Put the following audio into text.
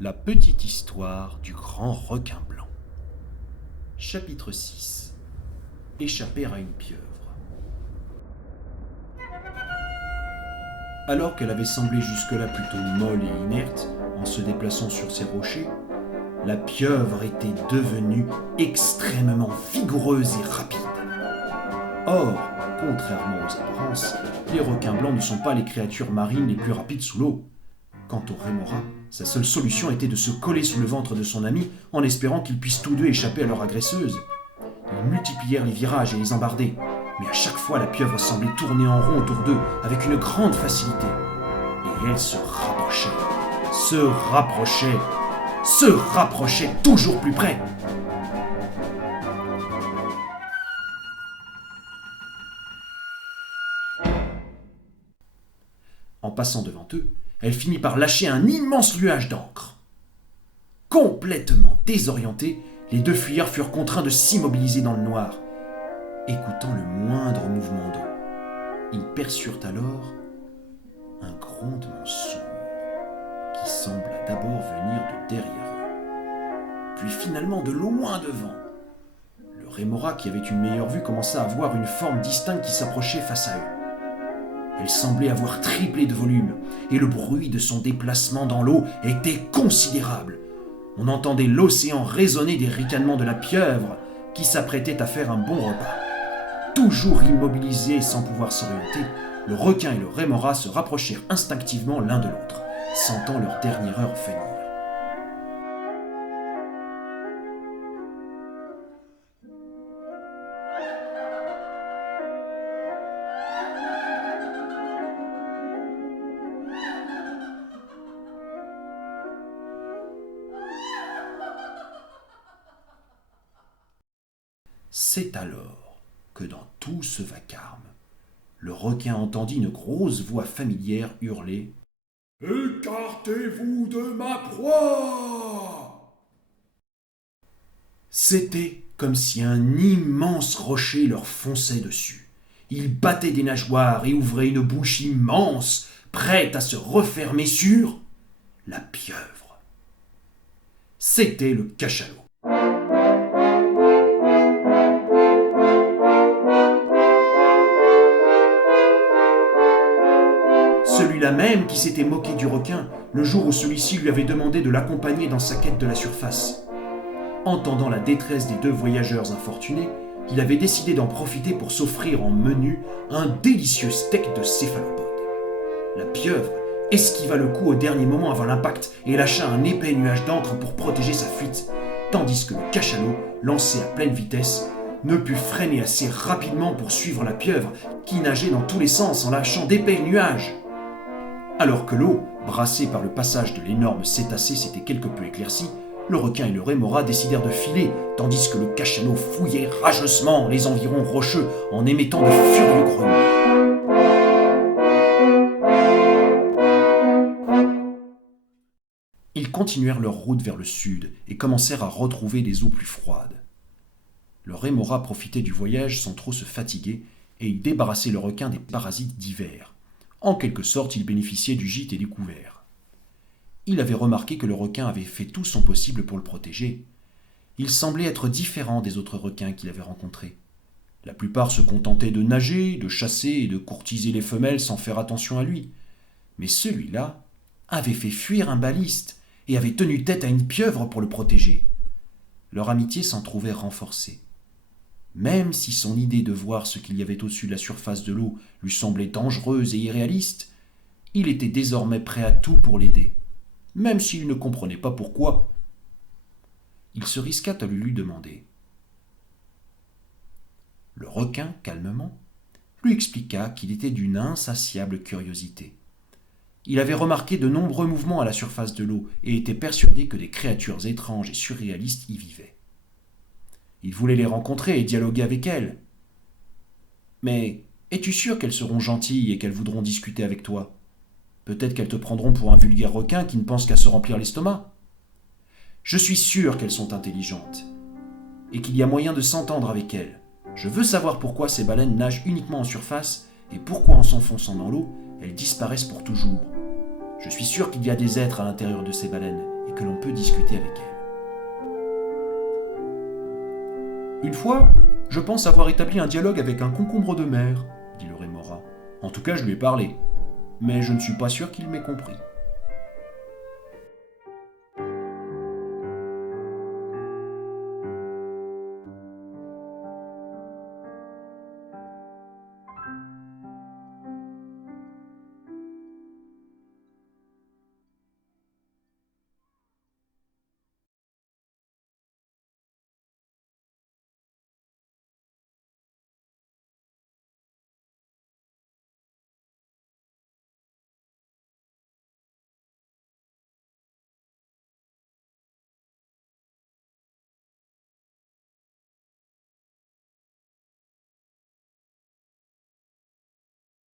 La petite histoire du grand requin blanc. Chapitre 6. Échapper à une pieuvre. Alors qu'elle avait semblé jusque-là plutôt molle et inerte, en se déplaçant sur ses rochers, la pieuvre était devenue extrêmement vigoureuse et rapide. Or, contrairement aux apparences, les requins blancs ne sont pas les créatures marines les plus rapides sous l'eau. Quant au rémora, sa seule solution était de se coller sous le ventre de son ami en espérant qu'ils puissent tous deux échapper à leur agresseuse. Ils multiplièrent les virages et les embardées, mais à chaque fois la pieuvre semblait tourner en rond autour d'eux avec une grande facilité. Et elle se rapprochait toujours plus près. En passant devant eux, elle finit par lâcher un immense nuage d'encre. Complètement désorientés, les deux fuyards furent contraints de s'immobiliser dans le noir, écoutant le moindre mouvement d'eau. Ils perçurent alors un grondement sourd qui sembla d'abord venir de derrière eux, puis finalement de loin devant. Le rémora, qui avait une meilleure vue, commença à voir une forme distincte qui s'approchait face à eux. Elle semblait avoir triplé de volume, et le bruit de son déplacement dans l'eau était considérable. On entendait l'océan résonner des ricanements de la pieuvre, qui s'apprêtait à faire un bon repas. Toujours immobilisés sans pouvoir s'orienter, le requin et le rémora se rapprochèrent instinctivement l'un de l'autre, sentant leur dernière heure venir. C'est alors que dans tout ce vacarme, le requin entendit une grosse voix familière hurler « Écartez-vous de ma proie !» C'était comme si un immense rocher leur fonçait dessus. Il battait des nageoires et ouvrait une bouche immense, prête à se refermer sur la pieuvre. C'était le cachalot. Celui-là même qui s'était moqué du requin le jour où celui-ci lui avait demandé de l'accompagner dans sa quête de la surface. Entendant la détresse des deux voyageurs infortunés, il avait décidé d'en profiter pour s'offrir en menu un délicieux steak de céphalopode. La pieuvre esquiva le coup au dernier moment avant l'impact et lâcha un épais nuage d'encre pour protéger sa fuite, tandis que le cachalot, lancé à pleine vitesse, ne put freiner assez rapidement pour suivre la pieuvre qui nageait dans tous les sens en lâchant d'épais nuages. Alors que l'eau, brassée par le passage de l'énorme cétacé, s'était quelque peu éclaircie, le requin et le rémora décidèrent de filer, tandis que le cachalot fouillait rageusement les environs rocheux en émettant de furieux grognements. Ils continuèrent leur route vers le sud et commencèrent à retrouver des eaux plus froides. Le rémora profitait du voyage sans trop se fatiguer et il débarrassait le requin des parasites divers. En quelque sorte, il bénéficiait du gîte et du couvert. Il avait remarqué que le requin avait fait tout son possible pour le protéger. Il semblait être différent des autres requins qu'il avait rencontrés. La plupart se contentaient de nager, de chasser et de courtiser les femelles sans faire attention à lui. Mais celui-là avait fait fuir un baliste et avait tenu tête à une pieuvre pour le protéger. Leur amitié s'en trouvait renforcée. Même si son idée de voir ce qu'il y avait au-dessus de la surface de l'eau lui semblait dangereuse et irréaliste, il était désormais prêt à tout pour l'aider, même s'il ne comprenait pas pourquoi. Il se risqua à lui demander. Le requin, calmement, lui expliqua qu'il était d'une insatiable curiosité. Il avait remarqué de nombreux mouvements à la surface de l'eau et était persuadé que des créatures étranges et surréalistes y vivaient. Il voulait les rencontrer et dialoguer avec elles. Mais es-tu sûr qu'elles seront gentilles et qu'elles voudront discuter avec toi ? Peut-être qu'elles te prendront pour un vulgaire requin qui ne pense qu'à se remplir l'estomac. Je suis sûr qu'elles sont intelligentes et qu'il y a moyen de s'entendre avec elles. Je veux savoir pourquoi ces baleines nagent uniquement en surface et pourquoi en s'enfonçant dans l'eau, elles disparaissent pour toujours. Je suis sûr qu'il y a des êtres à l'intérieur de ces baleines et que l'on peut discuter avec elle. Une fois, je pense avoir établi un dialogue avec un concombre de mer, dit le rémora. En tout cas, je lui ai parlé, mais je ne suis pas sûr qu'il m'ait compris.